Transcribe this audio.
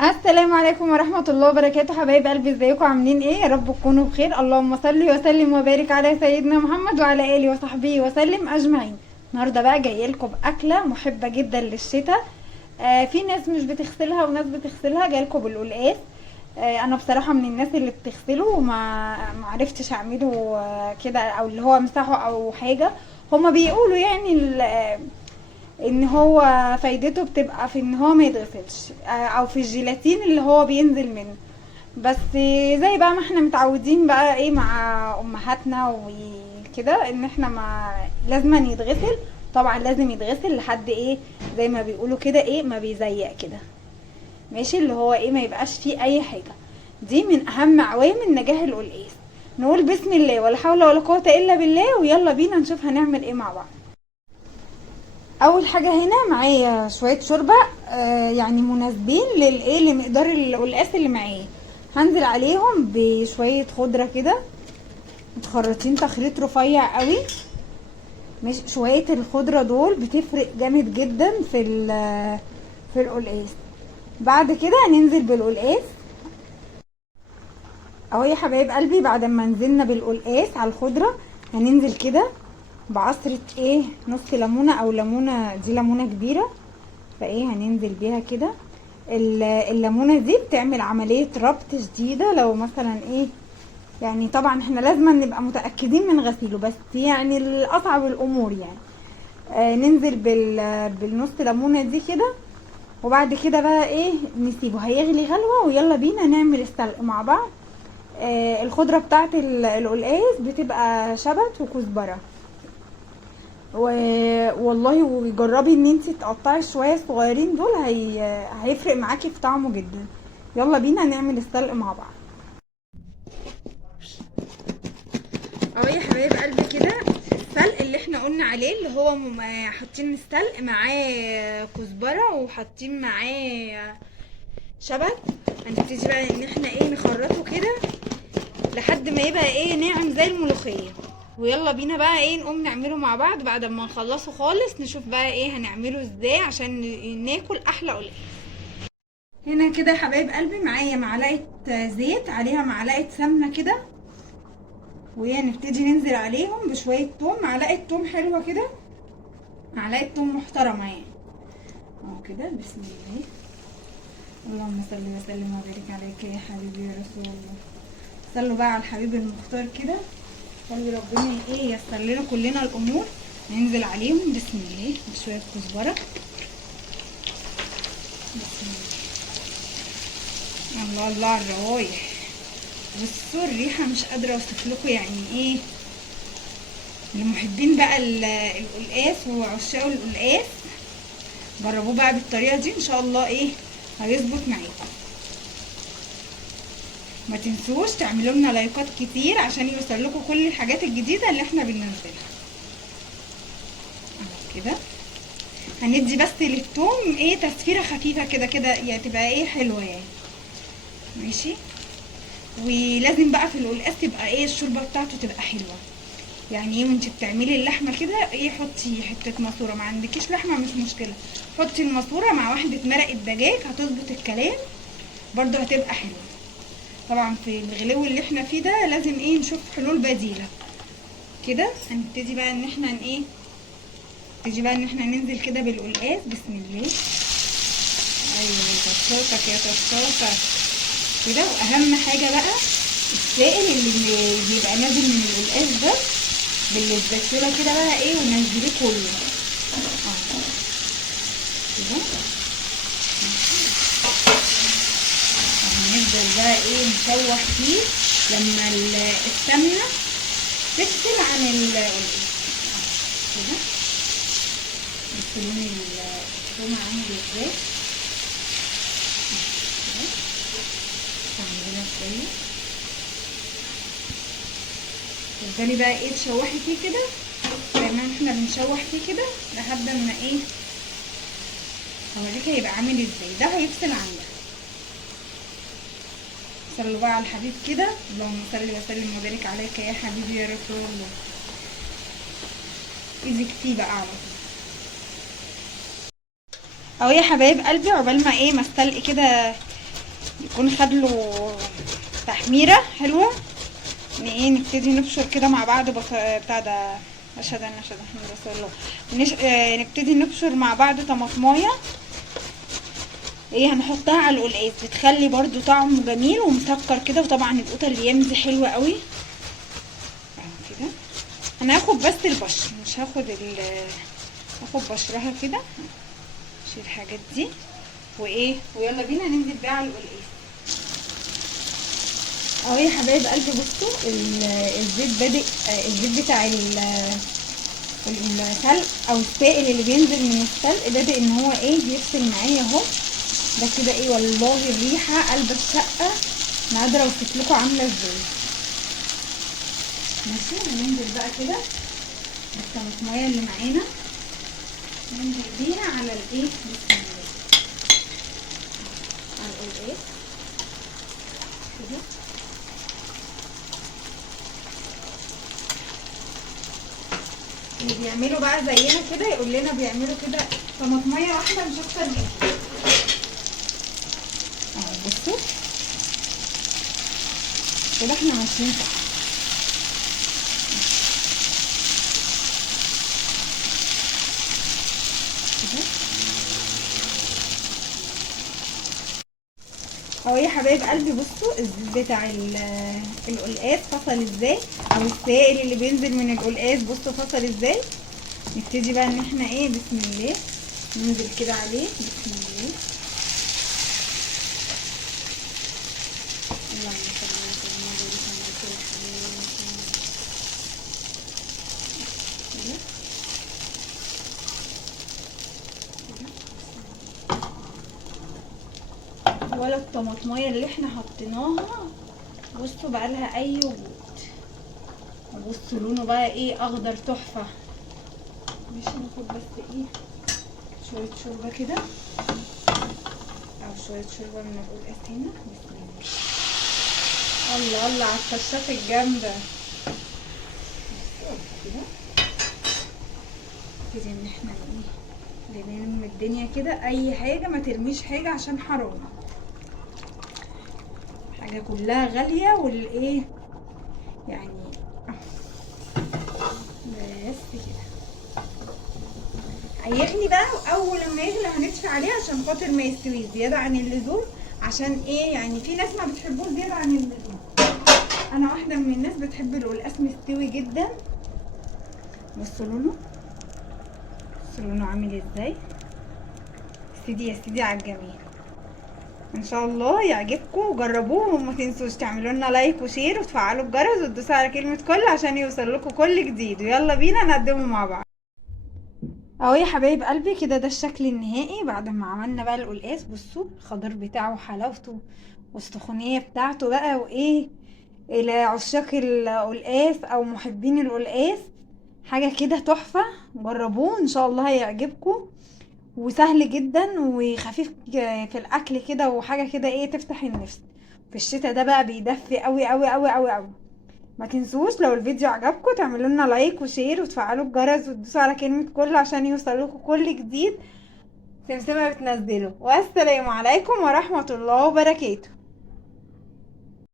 السلام عليكم ورحمة الله وبركاته، حبايب قلبي، ازيكم عاملين ايه؟ يا رب تكونوا بخير. اللهم صل وسلم وبارك على سيدنا محمد وعلى اله وصحبه وسلم اجمعين. النهارده بقى جايه لكم باكله محبه جدا للشتاء. في ناس مش بتغسلها وناس بتغسلها، جايه لكم بالقلقاس. انا بصراحه من الناس اللي بتغسله وما عرفتش اعمله كده، او اللي هو امسحه او حاجه. هما بيقولوا يعني ان هو فايدته بتبقى في ان هو ما يتغسلش، او في الجيلاتين اللي هو بينزل منه. بس زي بقى ما احنا متعودين بقى ايه مع امهاتنا وكده، ان احنا ما لازم يتغسل. طبعا لازم يتغسل لحد ايه، زي ما بيقولوا كده ايه، ما بيزيق كده. ماشي، اللي هو ايه، ما يبقاش فيه اي حاجة. دي من اهم عوامل نجاح القلقاس. نقول بسم الله ولا حول ولا قوة الا بالله، ويلا بينا نشوف هنعمل ايه مع بعض. اول حاجه هنا معايا شويه شوربه، يعني مناسبين للايه، لمقدار القلقاس اللي معايا. هنزل عليهم بشويه خضره كده متخرطين تخريط رفيع قوي. مش شويه الخضره دول بتفرق جامد جدا في القلقاس. بعد كده هننزل بالقلقاس اهو يا حبايب قلبي. بعد ما نزلنا بالقلقاس على الخضره، هننزل كده بعصرة ايه، نص ليمونة او ليمونة، دي ليمونة كبيرة. فايه هننزل بيها كده. الليمونة دي بتعمل عملية ربط شديدة. لو مثلا ايه، يعني طبعا احنا لازم نبقى متأكدين من غسيله، بس يعني الأصعب الأمور يعني. ننزل بالنص ليمونة دي كده. وبعد كده بقى ايه، نسيبه هيغلي غلوة، ويلا بينا نعمل السلق مع بعض. الخضرة بتاعت القلقاس بتبقى شبت وكزبرة. والله وجربي ان انت تقطعي شويه صغيرين دول، هيفرق معاكي في طعمه جدا. يلا بينا نعمل السلق مع بعض. اهو يا حبايب قلبي كده، السلق اللي احنا قلنا عليه، اللي هو حاطين السلق معاه كزبره وحاطين معاه شبت. هنبتدي بقى ان احنا ايه، نخرطه كده لحد ما يبقى ايه، ناعم زي الملوخيه. ويلا بينا بقى ايه، نقوم نعمله مع بعض. بعد ما نخلصه خالص نشوف بقى ايه هنعمله ازاي عشان ناكل احلى قلقاس. هنا كده يا حبايب قلبي معايا معلقه زيت، عليها معلقه سمنه كده. ونبتدي ننزل عليهم بشويه توم، معلقه توم حلوه كده، معلقه توم محترمه يعني. اهو كده، بسم الله. اللهم صل وسلم وبارك عليك يا حبيبي يا رسول الله. صلوا بقى على الحبيب المختار كده. خلي ربنا ايه ييسر لنا كلنا الامور. ننزل عليهم بسم الله بشويه كزبره. بسم الله. الله الله على الروايح. بصوا الريحه مش قادره اوصف لكم يعني ايه. لمحبين بقى القلقاس وعشاق القلقاس، جربوه بقى بالطريقه دي ان شاء الله ايه، هيظبط معاكم. ما تنسوش تعملوا لنا لايكات كتير عشان يوصل لكم كل الحاجات الجديده اللي احنا بننزلها. اهو كده. هندي بس للثوم ايه، تسفيره خفيفه كده كده يعني، تبقى ايه، حلوه يعني. ماشي. ولازم بقى في القلقاس تبقى ايه، الشوربه بتاعته تبقى حلوه. يعني ايه، وانت بتعملي اللحمه كده ايه، حطي حته ماسوره. ما عندكيش لحمه مش مشكله، حطي الماسوره مع واحده مرقه دجاج، هتظبط الكلام برضو، هتبقى حلوه. طبعا في الغلو اللي احنا فيه ده لازم ايه، نشوف حلول بديله كده. هنبتدي بقى ان احنا ايه، نبتدي بقى ان احنا ننزل كده بالقلقاس بسم الله. ايوه يا تصوتك يا تصوتك كده. واهم حاجه بقى السائل اللي بيبقى نازل من القلقاس ده بالسباتشوله كده بقى ايه، ونزليه كله كده. هنفضل بقى ايه، نشوح فيه لما السمنه تفصل عن القلقاس كده. بس لون الثوم عامل ازاي كده. تعمليها كويس. تفضلي بقى ايه، تشوحي فيه كده زي ما احنا بنشوح فيه كده لحد ما ايه، هوريك هيبقى عامل ازاي. ده هيفصل عن ده. صلوا بقى على الحبيب كده. اللهم صل وسلم وبارك عليك يا حبيبي يا رسول الله. ايدك فيه بقى على طول. اهو يا حبايب قلبي، عقبال ما ايه، ما السلق كده يكون خد له تحميره حلوه. ايه نبتدي نبشر كده مع بعض بتاع ده. اشهد ان اشهد محمد رسول الله. نبتدي نبشر مع بعض طماطمايه. ايه هنحطها على القلقاس، بتخلي برضو طعمه جميل ومسكر كده، وطبعا القوطه اليم دي حلوه قوي كده. انا هاخد بس البشر، مش هاخد هاخد بشرها كده. اشيل الحاجات دي ويلا بينا ننزل بيها على القلقاس. اهو يا حبايب قلبي بصوا الزيت بادئ، الزيت بتاع السلق او السائل اللي بينزل من السلق بادئ ان هو بيغسل معايا اهو. ده كده والله الريحه قلب الشقه انا قادره اوصف لكم عامله ازاي. ماشي هننزل بقى كده بالطماطمايه اللي معانا، ننزل بيها على بسم الله على القلقاس كده. اللي بيعملوا بقى زينا كده يقول لنا بيعملوا كده طماطميه واحده مش اكتر من كده. اهو بصوا كده احنا ماشيين صح كده. اهو يا حبايب قلبي بصوا الزيت بتاع القلقاس فصل ازاي، او السائل اللي بينزل من القلقاس بصوا فصل ازاي. نبتدي بقى ان احنا بسم الله ننزل كده عليه. بسم الله اللهم صل على سيدنا محمد ولا الطماطمايه اللي احنا حطيناها بصوا بقى لها اي وجود. وبصوا لونه بقى اخضر تحفه. مش ناخد بس شويه شوربه كده او شويه شوربه من القلقاس هنا. بسم الله الله الله على الطشات الجامده كده. نبتدي ان احنا نلم الدنيا كده، اي حاجه ما ترميش حاجه عشان حرام، حاجه كلها غاليه يعني بس كده هيغلي بقى. واول لما يغلي هنطفي عليه عشان خاطر ما يستويش زياده عن اللزوم. عشان يعني في ناس ما بتحبوش زياده عن اللزوم، انا واحده من الناس بتحب القلقاس مستوي جدا. بصوا لونه عامل ازاي. سيدي يا سيدي على الجميل. ان شاء الله يعجبكم وجربوه، وما تنسوش تعملوا لنا لايك وشير وتفعلوا الجرس وتدوسوا على كلمه كل عشان يوصل لكم كل جديد. ويلا بينا نقدمه مع بعض. اهو يا حبايب قلبي كده ده الشكل النهائي بعد ما عملنا بقى القلقاس. بصوا الخضار بتاعه وحلاوته والسخونيه بتاعته بقى الى عشاق القلقاس او محبين القلقاس حاجه كده تحفه. جربوه ان شاء الله هيعجبكم، وسهل جدا وخفيف في الاكل كده، وحاجه كده تفتح النفس. في الشتاء ده بقى بيدفي قوي قوي قوي قوي قوي. ما تنسوش لو الفيديو عجبكم تعملوا لنا لايك وشير وتفعلوا الجرس وتدوسوا على كلمه كل عشان يوصلكم كل جديد سمسمه بتنزله. والسلام عليكم ورحمه الله وبركاته.